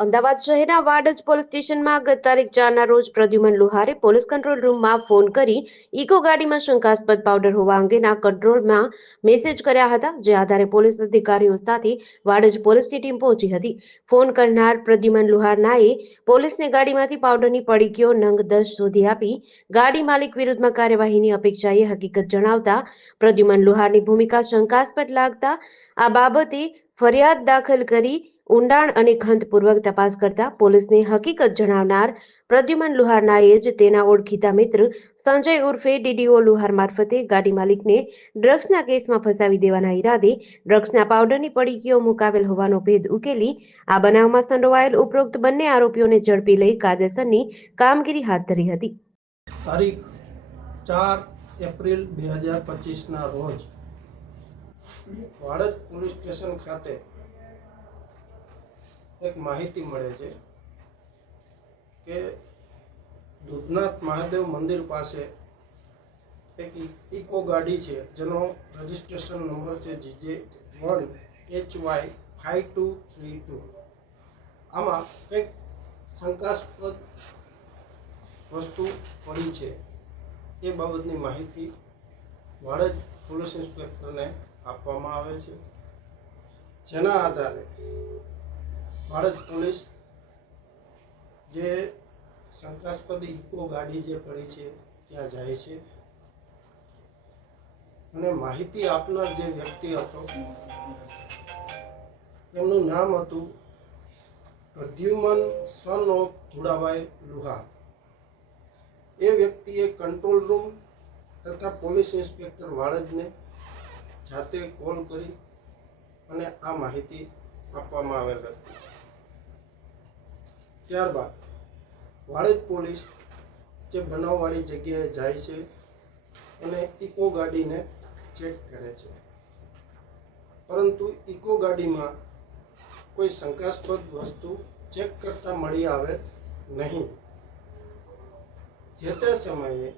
અમદાવાદ શહેરના વાડજ પોલીસ સ્ટેશનમાં ગત તારીખ ચારના રોજ પ્રદ્યુમન લુહારે પોલીસ કંટ્રોલ રૂમમાં ફોન કરી ઇકો ગાડીમાં શંકાસ્પદ પાવડર હોવા અંગેના કંટ્રોલમાં મેસેજ કર્યા હતા, જે આધારે પોલીસ અધિકારીઓ સાથે વાડજ પોલીસની ટીમ પહોંચી હતી. ફોન કરનાર પ્રદ્યુમન લુહારનાએ પોલીસને ગાડીમાંથી પાવડરની પડીકીઓ નંગ દસ શોધી આપી, ગાડી માલિક વિરુદ્ધમાં કાર્યવાહીની અપેક્ષાએ હકીકત જણાવતા પ્રદ્યુમન લુહારની ભૂમિકા શંકાસ્પદ લાગતા આ બાબતે ફરિયાદ દાખલ કરી ઊંડાણ અને ખંતપૂર્વક તપાસ કરતા પોલીસને હકીકત જણાવનાર પ્રદ્યુમન લુહારનાએ જ તેના ઓળખીતા મિત્ર સંજય ઉર્ફે ડીડીઓ લુહાર મારફતે ગાડી માલિકને ડ્રગ્સના કેસમાં ફસાવી દેવાના ઈરાદે ડ્રગ્સના પાવડરની પડીકીઓ મુકાવેલ હોવાનો ભેદ ઉકેલી આ બનાવમાં સંડોવાયેલ ઉપરોક્ત બંને આરોપીઓને ઝડપી લઈ કાયદેસરની કામગીરી હાથ ધરી હતી. તારીખ ચાર એપ્રિલ બે હજાર પચીસના રોજ વાડજ પોલીસ સ્ટેશન ખાતે એક માહિતી મળે છે કે દૂધનાથ મહાદેવ મંદિર પાસે એક ઇકો ગાડી છે, જેનો રજિસ્ટ્રેશન નંબર છે GJ one H Y five two three two. આમાં કંઈક શંકાસ્પદ વસ્તુ પડી છે. એ બાબતની માહિતી વાડજ પોલીસ ઇન્સ્પેક્ટરને આપવામાં આવે છે. જેના આધારે વાડજ પોલીસ જે શંકાસ્પદ ઇકો ગાડી જે પડી છે, ત્યાં જાય છે. અને માહિતી આપનાર જે વ્યક્તિ હતો, એમનું નામ હતું પ્રદ્યુમન સન ઓફ ધુડાભાઈ લુહા એ વ્યક્તિએ કંટ્રોલ રૂમ તથા પોલીસ ઇન્સ્પેક્ટર વાળજને જાતે કોલ કરી અને આ માહિતી આપવામાં આવેલ હતી. ત્યારબાદ વાડજ પોલીસ જે બનાવવાળી જગ્યાએ જાય છે અને ઇકો ગાડીને ચેક કરે છે. પરંતુ ઇકો ગાડીમાં કોઈ શંકાસ્પદ વસ્તુ ચેક કરતા મળી આવે નહીં. જે તે સમયે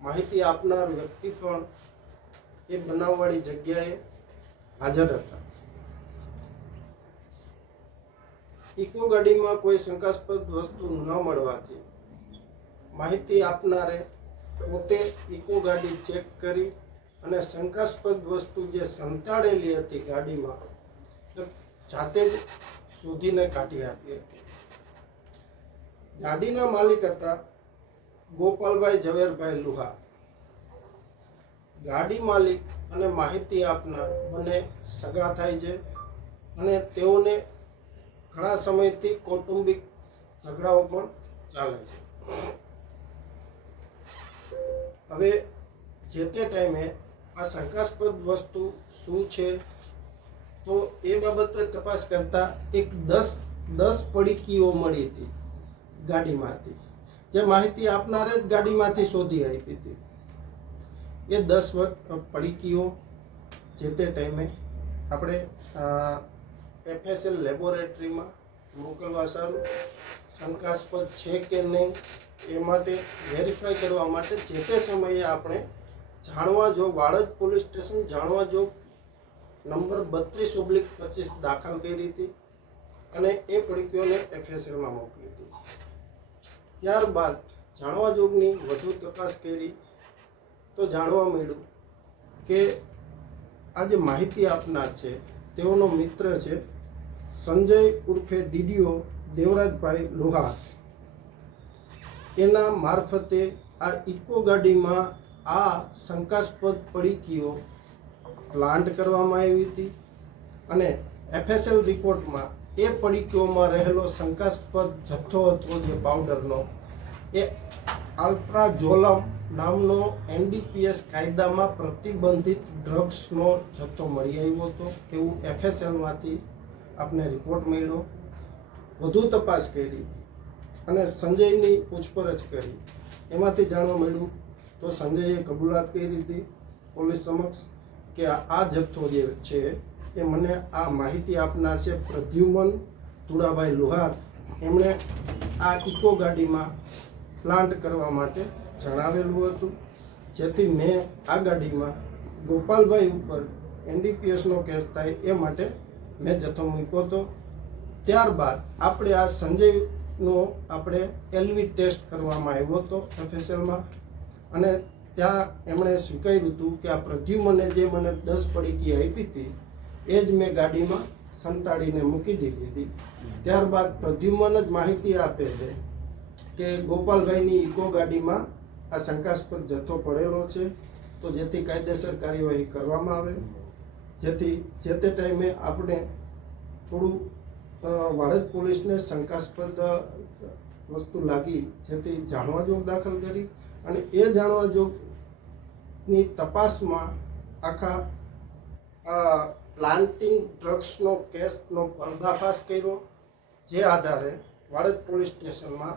માહિતી આપનાર વ્યક્તિ પણ એ બનાવવાળી જગ્યાએ હાજર હતા. ઇકો ગાડીમાં કોઈ શંકાસ્પદ વસ્તુ ન મળવાથી માહિતી આપનારે પોતે ઇકો ગાડી ચેક કરી અને શંકાસ્પદ વસ્તુ જે સંતાડેલી હતી ગાડીમાં જાતે જ શોધીને કાઢી આપી હતી. ગાડીના માલિક હતા ગોપાલભાઈ ઝવેરભાઈ લુહા ગાડી માલિક અને માહિતી આપનાર બંને સગા થાય છે અને તેઓને ઘણા સમયથી કૌટુંબિક ઝઘડાઓ પણ ચાલે છે. હવે જે તે ટાઈમે આ શંકાસ્પદ વસ્તુ શું છે, તો એ બાબતે તપાસ કરતા એક દસ દસ પડીકીઓ મળી હતી ગાડીમાંથી. જે માહિતી આપનારે જ ગાડીમાંથી શોધી આપી હતી. એ દસ પડીકીઓ જે તે ટાઈમે આપણે એફએસએલ લેબોરેટરીમાં મોકલવા સારું. શંકાસ્પદ છે કે નહીં એ માટે વેરીફાઈ કરવા માટે જે તે સમયે આપણે જાણવા જો વાડજ પોલીસ સ્ટેશન જાણવા જો નંબર બત્રીસ ઓબ્લિક પચીસ દાખલ કરી હતી અને એ પડીકીઓને એફએસએલમાં મોકલી હતી. ત્યારબાદ જાણવા જોગની વધુ તપાસ કરી તો જાણવા મળ્યું કે આ જે માહિતી આપનાર છે તેઓનો મિત્ર છે સંજય ઉર્ફે ડીડીઓ દેવરાજભાઈ લોહાર. એના મારફતે આ ઇકો ગાડીમાં આ શંકાસ્પદ પડીકીઓ પ્લાન્ટ કરવામાં આવી હતી અને એફએસએલ રિપોર્ટમાં એ પડીકીઓમાં રહેલો શંકાસ્પદ જથ્થો હતો જે પાવડરનો. એ આલ્ટ્રાઝોલમ નામનો એનડીપીએસ કાયદામાં પ્રતિબંધિત ડ્રગ્સનો જથ્થો મળી આવ્યો હતો. એવું એફએસએલમાંથી આપને રિપોર્ટ મળ્યો. વધુ તપાસ કરી અને સંજયની પૂછપરછ કરી. એમાંથી જાણવા મળ્યું તો સંજયે કબૂલાત કરી હતી પોલીસ સમક્ષ કે આ- જથ્થો જે છે એ મને આ માહિતી આપનાર છે પ્રદ્યુમન તુડાભાઈ લુહાર. એમણે આ ઇકો ગાડીમાં પ્લાન્ટ કરવા માટે જણાવેલું હતું. જેથી મેં આ ગાડીમાં ગોપાલભાઈ ઉપર એનડીપીએસનો કેસ થાય એ માટે મેં જથ્થો મૂક્યો હતો. ત્યારબાદ આપણે આ સંજયનો આપણે એલવી ટેસ્ટ કરવામાં આવ્યો હતો એફએસએલમાં. અને ત્યાં એમણે સ્વીકાર્યું હતું કે આ પ્રદ્યુમને જે મને દસ પડીકી આપી હતી, એ જ મેં ગાડીમાં સંતાડીને મૂકી દીધી હતી. ત્યારબાદ પ્રદ્યુમન જ માહિતી આપે છે કે ગોપાલભાઈની ઇકો ગાડીમાં આ શંકાસ્પદ જથ્થો પડેલો છે, તો જેથી કાયદેસર કાર્યવાહી કરવામાં આવે. જેથી જે તે ટાઈમે આપણે થોડું વાડજ પોલીસને શંકાસ્પદ વસ્તુ લાગી, જેથી જાણવા જોગ દાખલ કરી અને એ જાણવા જોગની તપાસમાં આખા પ્લાન્ટિંગ ડ્રગ્સનો કેસનો પર્દાફાશ કર્યો, જે આધારે વાડજ પોલીસ સ્ટેશનમાં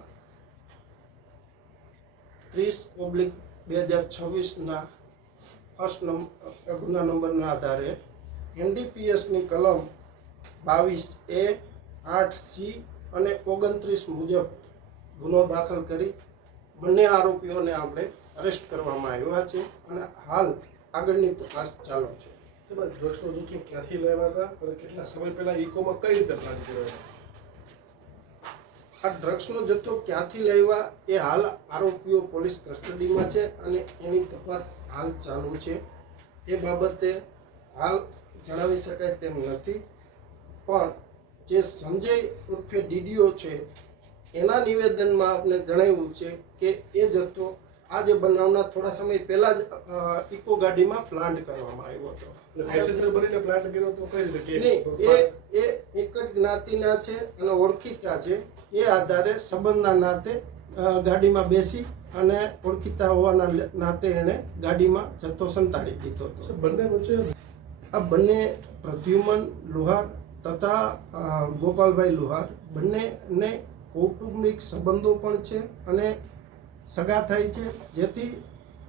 ત્રીસ ઓબ્લિક બે હજાર છવ્વીસના ફર્સ્ટ નંબર ગુના નંબરના આધારે એનડીપીએસની કલમ બાવીસ એ આઠ સી અને ઓગણત્રીસ મુજબ ગુનો દાખલ કરી બંને આરોપીઓને આપણે અરેસ્ટ કરવામાં આવ્યા છે અને હાલ આગળની તપાસ ચાલુ છે. ડ્રગ્સનો જથ્થો ક્યાંથી લેવા હતા અને કેટલા સમય પહેલાં ઇકોમાં કઈ રીતે પ્લાન કર્યો? આ ડ્રગ્સનો જથ્થો ક્યાંથી લાવ્યા એ હાલ આરોપીઓ પોલીસ કસ્ટડીમાં છે અને એની તપાસ હાલ ચાલુ છે. એ બાબતે હાલ જણાવી શકાય તેમ નથી, પણ જે સંજય ઉર્ફે ડીડીઓ છે, એના નિવેદનમાં આપણે જણાવ્યું છે કે એ જથ્થો આ જે બનાવના થોડા સમય પહેલા જ ઇકો ગાડીમાં પ્લાન્ટ કરવામાં આવ્યો હતો. પેસેન્જર બનીને પ્લાન્ટ કર્યો તો કઈ રીતે નહીં એ એ એક જ જ્ઞાતિના છે અને ઓળખીતા છે. એ આધારે સંબંધના નાતે ગાડીમાં બેસી અને ઓળખીતા હોવાના નાતે એણે ગાડીમાં જથ્થો સંતાડી દીધો હતો. બંને વચ્ચે આ બંને પ્રદ્યુમન લુહાર તથા ગોપાલભાઈ લુહાર બંનેને કૌટુંબિક સંબંધો પણ છે અને સગા થાય છે. જેથી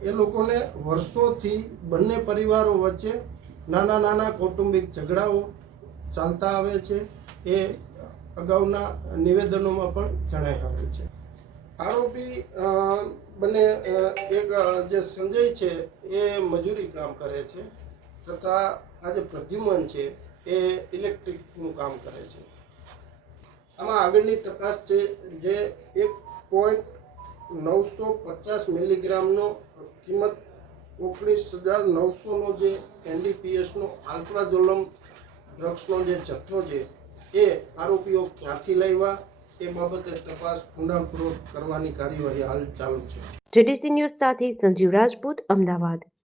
એ લોકોને વર્ષોથી બંને પરિવારો વચ્ચે નાના નાના કૌટુંબિક ઝઘડાઓ ચાલતા આવે છે. એ અગાઉના નિવેદનોમાં પણ જણાઈ આવે છે. આરોપી બંને એક જે સંજય છે, એ મજૂરી કામ કરે છે તથા આ જે પ્રદ્યુમન છે, એ ઇલેક્ટ્રિકનું કામ કરે છે. આમાં આગળની તપાસ છે જે એક પોઈન્ટ નવસો પચાસ મિલીગ્રામનો કિંમત ઓગણીસ હજાર નવસોનો જે એનડીપીએસનો આલ્ટ્રાઝોલમ ડ્રગ્સનો જે જથ્થો છે, એ આરોપીઓ ક્યાંથી લાવ્યા, એ બાબતે તપાસ ઊંડાણપૂર્વક કરવાની કાર્યવાહી હાલ ચાલુ છે. જેડીસી ન્યૂઝ સાથે સંજીવ રાજપૂત, અમદાવાદ.